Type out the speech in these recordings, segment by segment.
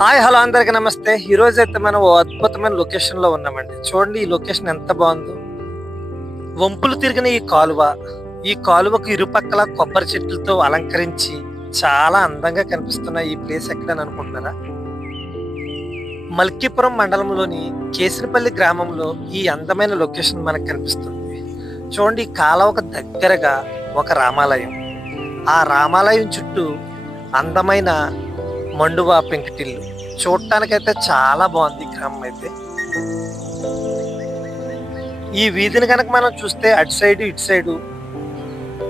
Hi hello అందరికి నమస్తే. ఈ రోజు అయితే మనం ఓ అద్భుతమైన లొకేషన్ లో ఉన్నామండి. చూడండి ఈ లొకేషన్ ఎంత బాగుందో. వంపులు తిరిగిన ఈ కాలువకు ఇరుపక్కల కొబ్బరి చెట్లతో అలంకరించి చాలా అందంగా కనిపిస్తున్న ఈ ప్లేస్ ఎక్కడని అనుకుంటున్నారా? మల్కీపురం మండలంలోని కేసినపల్లి గ్రామంలో ఈ అందమైన లొకేషన్ మనకు కనిపిస్తుంది. చూడండి ఈ కాలువకు దగ్గరగా ఒక రామాలయం. ఆ రామాలయం చుట్టూ అందమైన మండువా పెంకుటిల్లు. చూడటానికైతే చాలా బాగుంది ఈ గ్రామం అయితే. ఈ వీధిని కనుక మనం చూస్తే అటు సైడ్ ఇటు సైడు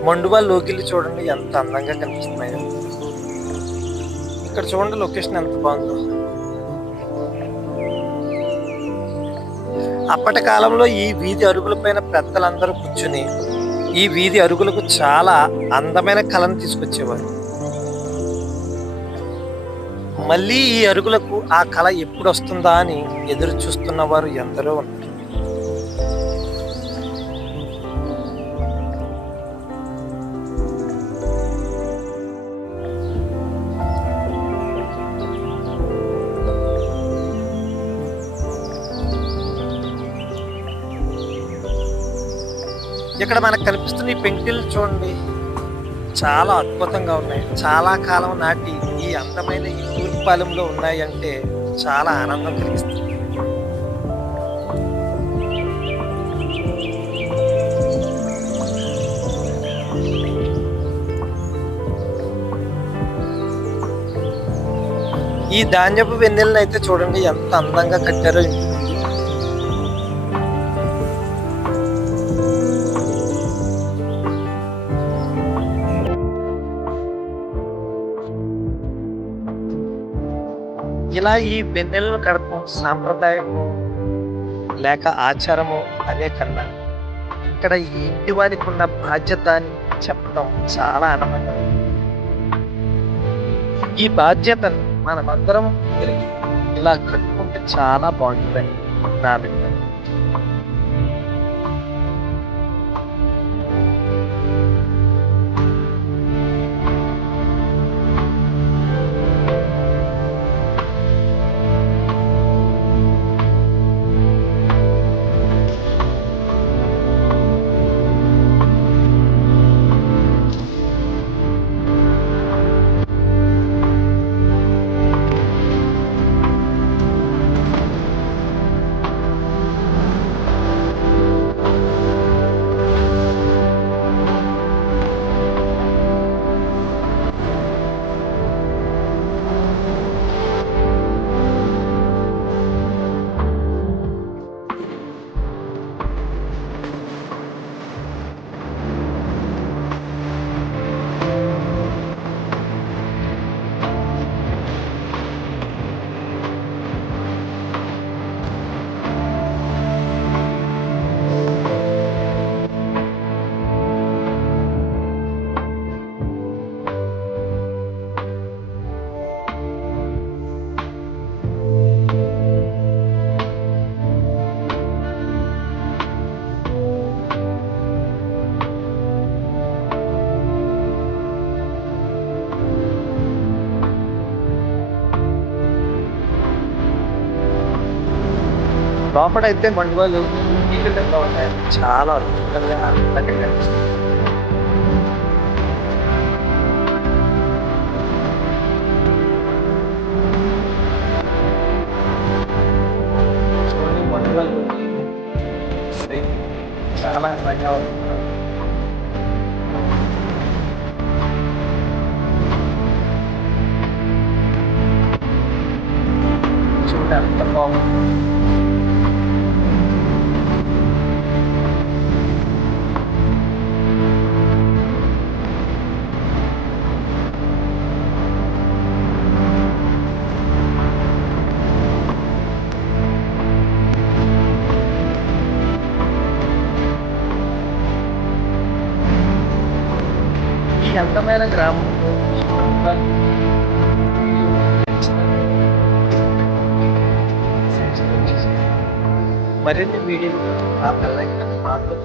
మండువా లోగిల్లు చూడండి ఎంత అందంగా కనిపిస్తున్నాయో. ఇక్కడ చూడండి లొకేషన్ ఎంత బాగుందో. అప్పటి కాలంలో ఈ వీధి అరుగులపైన పెద్దలందరూ కూర్చుని ఈ వీధి అరుగులకు చాలా అందమైన కళను తీసుకొచ్చేవారు. మళ్ళీ ఈ అరుగులకు ఆ కళ ఎప్పుడు వస్తుందా అని ఎదురు చూస్తున్న వారు ఎందరో ఉన్నారు. ఇక్కడ మనకు కనిపిస్తున్న ఈ పెంకుటిల్లు చూడండి చాలా అద్భుతంగా ఉన్నాయి. చాలా కాలం నాటి ఈ అందమైన ఈ తూర్పుపాలెంలో ఉన్నాయి అంటే చాలా ఆనందం కలిగిస్తుంది. ఈ ధాన్యపు వెన్నెలను అయితే చూడండి ఎంత అందంగా కట్టారో. ఇలా ఈ వెన్నెలను కడపం సాంప్రదాయము లేక ఆచారము అనే కన్నా ఇక్కడ ఈ ఇంటి వారికి ఉన్న బాధ్యత అని చెప్పడం చాలా ఆనందంగా. ఈ బాధ్యతను మనమందరం ఇలా కట్టుకుంటే చాలా బాగుంటుందని నా అభిప్రాయం. లోపడైతే మండువాలు ఈ విధంగా ఉన్నాయి. చాలా అద్భుతంగా అందంగా కనిపిస్తుంది. చూడండి మండువాలు చాలా అందంగా ఉంటుంది. చూడండి అంత బాగుంది. ఈ అందమైన గ్రామంలో మరిన్ని వీడియోలు ఆ పిల్లలకి మాటలో